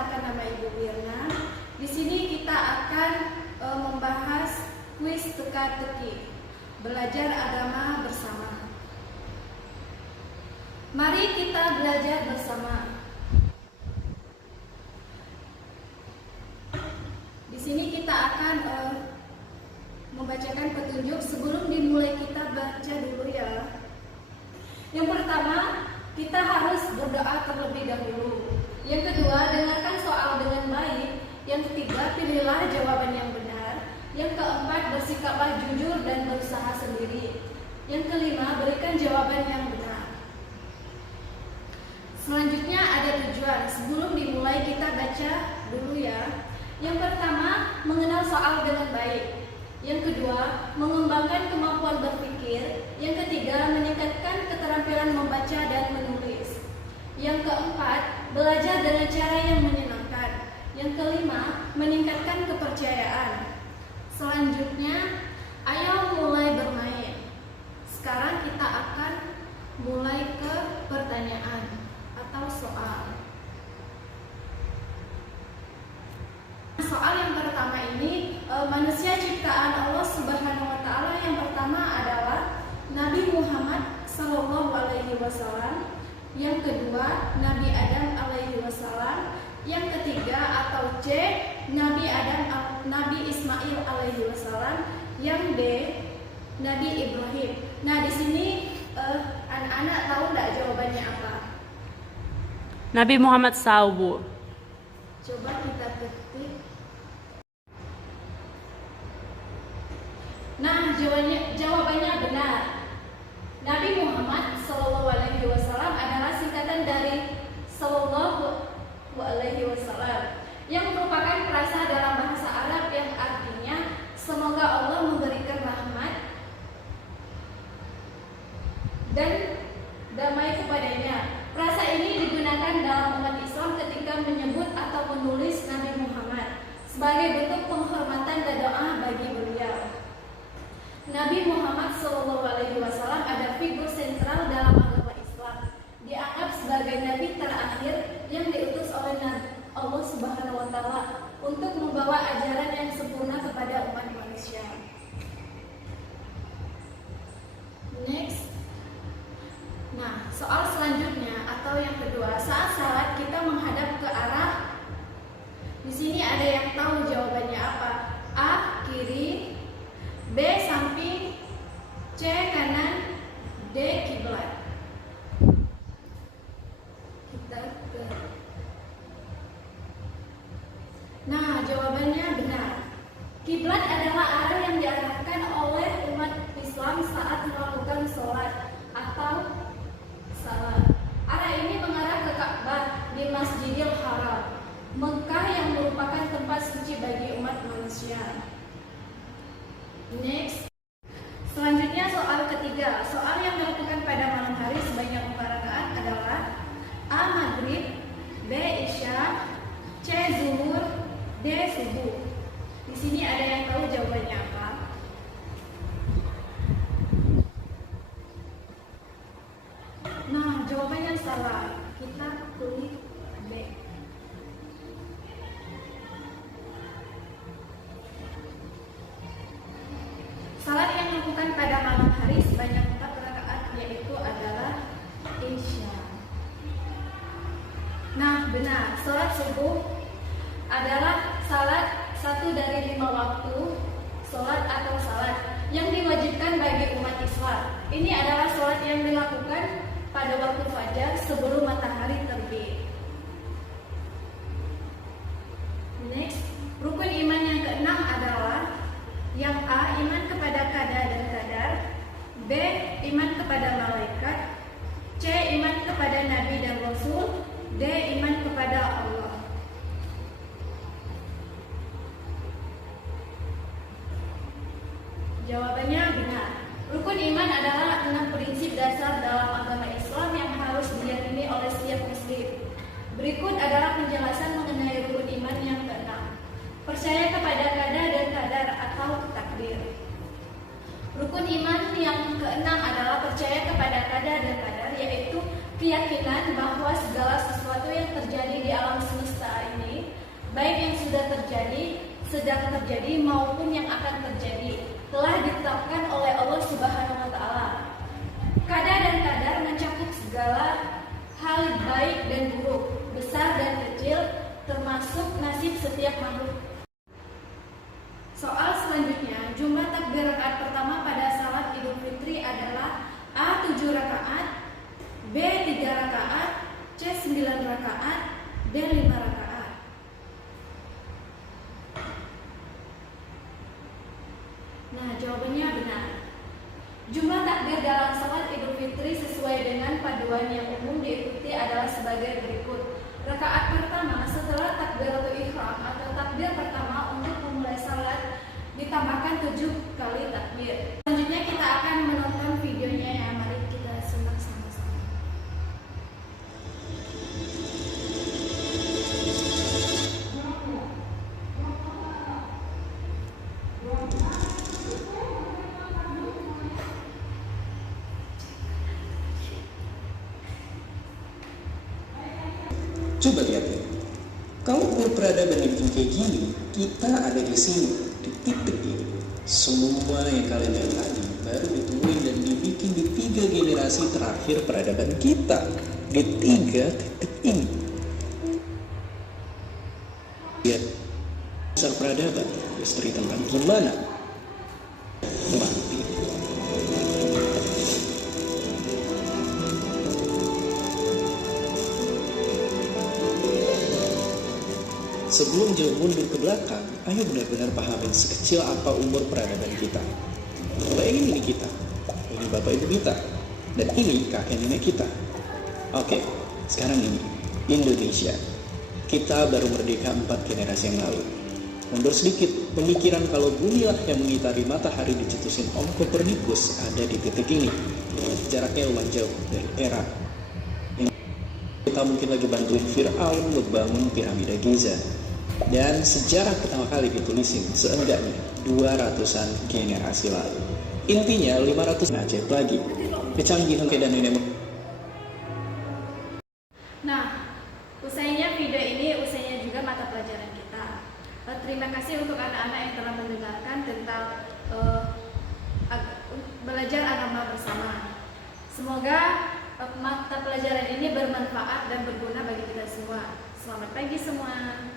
perkenalkan, nama Ibu Wirna. Di sini kita akan membahas kuis teka-teki, belajar agama bersama. Mari kita belajar bersama. Di sini kita akan membacakan petunjuk. Sebelum dimulai kita baca dulu ya. Yang pertama, kita harus berdoa terlebih dahulu. Yang kedua, dengarkan soal dengan baik. Yang ketiga, pilihlah jawaban yang benar. Yang keempat, bersikaplah jujur dan berusaha sendiri. Yang kelima, berikan jawaban yang benar. Selanjutnya ada tujuan. Sebelum dimulai kita baca dulu ya. Yang pertama, mengenal soal dengan baik. Yang kedua, mengembangkan kemampuan berpikir. Yang ketiga, meningkatkan keterampilan membaca dan menulis. Yang keempat, belajar dengan cara yang menyenangkan. Yang kelima, meningkatkan kepercayaan. Selanjutnya, ayo mulai bermain. Sekarang kita akan mulai ke pertanyaan atau soal. Soal yang pertama ini, manusia ciptaan Allah Subhanahu wa Ta'ala yang pertama adalah Nabi Muhammad Sallallahu Alaihi Wasallam. Yang kedua, Nabi Adam Alaihi Wasallam. Yang ketiga atau C, Nabi Ismail Alaihi Wasallam. Yang D, Nabi Ibrahim. Nah, di sini anak-anak tahu nggak jawabannya apa? Nabi Muhammad SAW. Coba kita ketik. Nah, jawabannya benar. Nabi Muhammad Sallallahu Alaihi Wasallam adalah singkatan dari Sallallahu Alaihi Wasallam, yang merupakan frasa dalam bahasa Arab yang artinya semoga Allah memberikan rahmat dan damai kepadanya. Frasa ini digunakan dalam umat Islam ketika menyebut atau menulis Nabi Muhammad sebagai bentuk penghormatan dan doa bagi beliau. Nabi Muhammad SAW ada figur sentral dalam agama Islam, dianggap sebagai nabi terakhir yang diutus oleh Allah Subhanahu wa Ta'ala untuk membawa ajaran yang sempurna kepada umat manusia. Next. Nah, soal selanjutnya atau yang kedua, saat salat kita menghadap ke arah. Di sini ada yang tahu jawabannya apa? A, kiri, B, samping, C, kanan, D, kiblat. Nah, jawabannya benar. Kiblat adalah arah yang diarahkan oleh umat Islam saat melakukan sholat atau salat. Arah ini mengarah ke Ka'bah di Masjidil Haram, Mekah, yang merupakan tempat suci bagi umat manusia. Next. Selanjutnya soal ketiga. Soal yang dilakukan pada malam hari sebanyak 4 rakaat adalah A, maghrib, B, isya, C, zuhur, D, subuh. Di sini ada yang tahu jawabannya apa? Nah, jawabannya salah. Kita pilih B. Salat yang dilakukan pada malam hari sebanyak 4 rakaat yaitu adalah isya. Nah, benar. Salat subuh adalah salat 1 dari 5 waktu salat atau salat yang diwajibkan bagi umat Islam. Ini adalah salat yang dilakukan pada waktu fajar sebelum matahari terbit. Next, rukun iman yang keenam adalah yang A, iman kepada qada dan qadar, B, iman kepada malaikat, C, iman kepada nabi dan rasul, D, iman kepada Allah. Jawabannya benar. Rukun iman adalah 6 prinsip dasar dalam agama Islam yang harus diyakini oleh setiap muslim. Berikut adalah penjelasan mengenai rukun iman yang keenam. Percaya kepada qada dan qadar atau takdir. Rukun iman yang keenam adalah percaya kepada qada dan qadar, yaitu keyakinan bahwa segala sesuatu yang terjadi di alam semesta ini baik yang sudah terjadi, sedang terjadi maupun yang akan terjadi, telah ditetapkan oleh Allah Subhanahu wa taala. Qada dan qadar mencakup segala hal baik dan buruk, besar dan kecil, termasuk nasib setiap makhluk. Soal selanjutnya, jumlah takbir rakaat pertama pada salat Idul Fitri adalah A. 7 rakaat, B. 3 rakaat, C. 9 rakaat, D. 5 rakaat. Nah, jawabannya benar. Jumlah takbir dalam salat Idul Fitri sesuai dengan paduan yang umum diikuti adalah sebagai berikut. Rakaat pertama setelah takbiratul ihram atau takbir pertama untuk memulai salat ditambahkan 7 kali takbir. Selanjutnya kita akan menonton videonya ya, mari kita simak sama-sama. Coba lihat ya, kalau umur peradaban dibikin kayak gini, kita ada di sini, di titik ini. Semua yang kalian lihat tadi baru ditemuin dan dibikin di 3 generasi terakhir peradaban kita, di 3 titik ini. Lihat, besar peradaban, misteri tentang gimana mati. Sebelum jauh mundur ke belakang, ayo benar-benar pahamin sekecil apa umur peradaban kita. Bayangin ini kita, ini bapak ibu kita, dan ini kakek nenek kita. Oke, sekarang ini, Indonesia. Kita baru merdeka 4 generasi yang lalu. Mundur sedikit, pemikiran kalau bumilah yang mengitari matahari dicetusin Om Kopernikus ada di titik ini. Jaraknya lumayan jauh dari era yang kita mungkin lagi bantuin Fir'aun ngebangun piramida Giza. Dan sejarah pertama kali ditulisin seenggaknya 200-an generasi lalu. Intinya 500 ajaib lagi. Kecanggihan dan nenek. Nah, usainya video ini, usainya juga mata pelajaran kita. Terima kasih untuk anak-anak yang telah mendengarkan tentang belajar agama bersama. Semoga mata pelajaran ini bermanfaat dan berguna bagi kita semua. Selamat pagi semua.